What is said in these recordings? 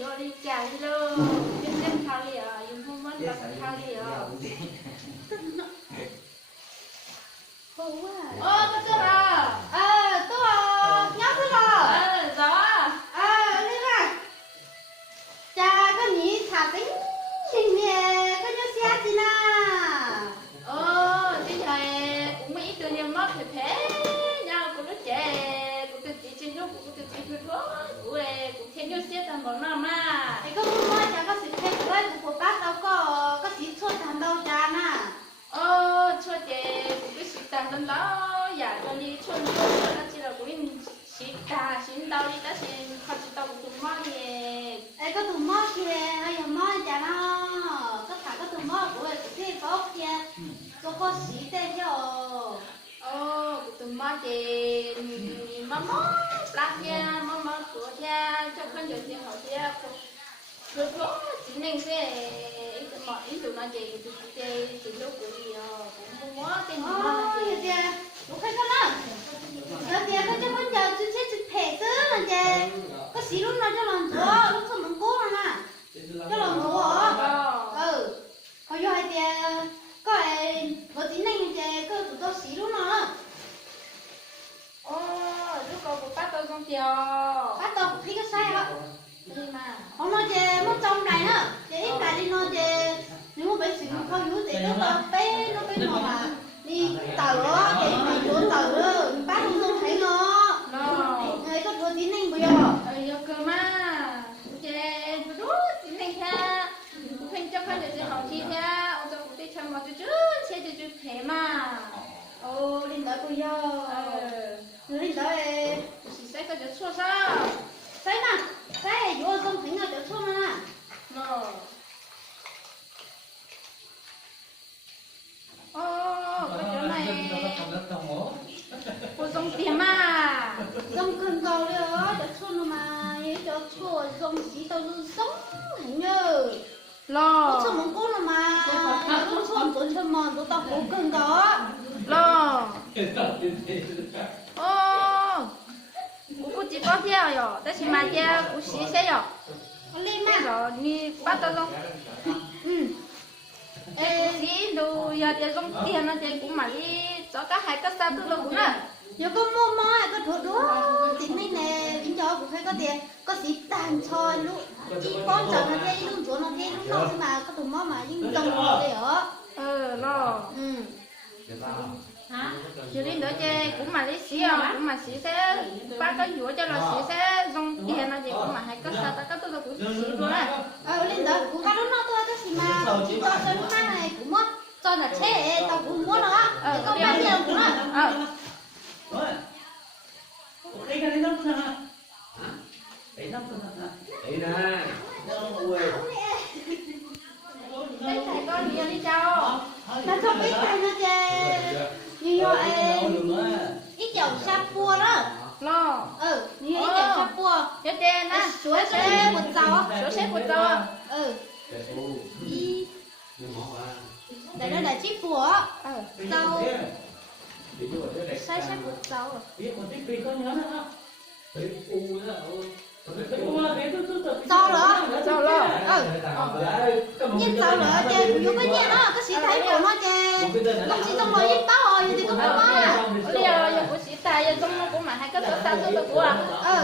yo đi chả đi lơ biết xem thao đi à dùng không mất là thao đi à khô quá Có chưa à? Tôi nhớ thế rồi. đó Đi ra. Cha có nhỉ thả tính hình nè, có nhớ xe gì nè. thế này cũng mấy từ nhà mất thì thế nhau cũng nó trẻ cũng từ chỉ trên lúc cũng từ chỉ thôi cũng thêm nhiều xe tầm bảo nào mà Ai có muốn nói cha có sự thay đổi của bác đâu có sự chua thằng đâu cha nè. cho trẻ cũng cái xịt tàn lên đó giả cho đi chôn nó chỉ là cũng xịt đau đi ta xin không xịt đau cũng mất đi Ai có tụi mò kia, ai giờ mò cha nó. Có thả có tụi mò của ai cũng thế có kia. Có sĩ tên cho. cũng tụi mất thì mắm lá kia mắm của kia cho con giờ thì họ kia rồi có chỉ nên cái mọi ý tụi nó gì tụi chị lúc của gì cũng muốn cái Giờ kìa, lúc khách có nào. Giờ kìa, có cho con giờ chú sẽ chụp thẻ chứ là kìa. Có xí lúc nào cho lòng chúa, lúc xong mong cố rồi nè. Cho lòng chúa hả? Có vô hai kìa, có ai có tí này kìa, có tụi tôi xí lúc nào đó. lúc cô của bác tôi không chiều Bác tôi thấy có sai hả? đi mà Không nói kìa, mất trong này nữa. Kìa ít lại đi nói kìa. Nếu mà bé xíu không vô thì nó bé nó mà. Đi tờ đó, kìa mày chỗ tờ đó. Bác không thấy nó. Người có vừa tí này bây giờ. giờ cơ mà chè đủ chính này ha phanh cho con để học thi ha ông tôi cũng đi chơi một chút xe thì chút thế mà Linh tới bây giờ. Linh tới chỉ sẽ có chút xua sao Sai nè. Sai vô không thấy nào chỗ chua mà nè. cái chỗ này cô giống tiền mà Dông cơn cầu đấy đó, chỗ chua nó mà. Chỗ chua dông xí tao lưu sống. Hình như. lo Lúc mong cố nó mà. Lúc chua tụi chân mòn tụi tao cố cơn đó. lo cô chỉ có theo rồiแต่是买家cô xí xe rồi Lên thế mà. rồi đi bắt tao không xí đồ giờ thì giống tiền nó thì cũng mà đi cho các hai cái sao tôi đâu cũng nè Giờ có mua mò có thua đó. Chính này nè, lính cho cũng phải có tiền. Có xí tàn cho lúc. Chỉ con chồng nó thế, lúc chỗ nó thế, lúc nào chứ mà có tụi mò mà nhưng trong nó đây ở. lo Hả? giờ đi nữa chơi cũng mà đi xí rồi cũng mà xí sẽ bắt cái dũa cho nó xí sẽ dùng tiền nó thì cũng mà hai cái sao ta cái tôi đâu cũng xí luôn nè Lên đó cũng có lúc nó thôi cái gì mà chỉ cho lúc này cũng mất cho là chế tao cũng muốn đó có bao nhiêu cũng là Đây cái này nó cũng hả? Đấy nó cũng hả? Đấy nè. Nó ui. đây thầy con đi chào nó cho biết này nó chè như ít dầu sa pua đó lo như ít dầu sa pua cho chơi nè sủa xe một dầu sủa xe của tôi đây đó là chiếc pua dầu sai sai một dầu dầu nữa nhưng dầu nữa chè cũng có nhẹ đó cái sĩ thấy của nó chè không chỉ trong rồi ít bao rồi thì cũng có mà bây giờ của sĩ tài giờ trong nó cũng mà hai cái sữa sao tôi của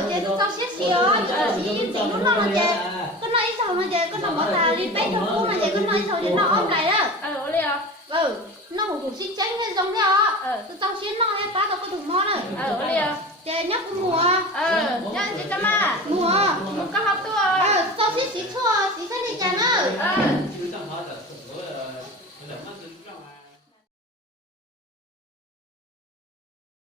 chè tôi tao xét xíu chỉ chỉ lúc nó là chè có nói sao mà chè có nó bỏ ta đi bé trong khu mà chè có nói sao thì nó ôm này đó nó cũng xí tránh hay giống thế à tôi tao xí nó hay bá tao có thùng món này chè nhóc cũng mùa nhá chị cho mà mùa có học tôi tao xí xí chua xí xí đi chè nữa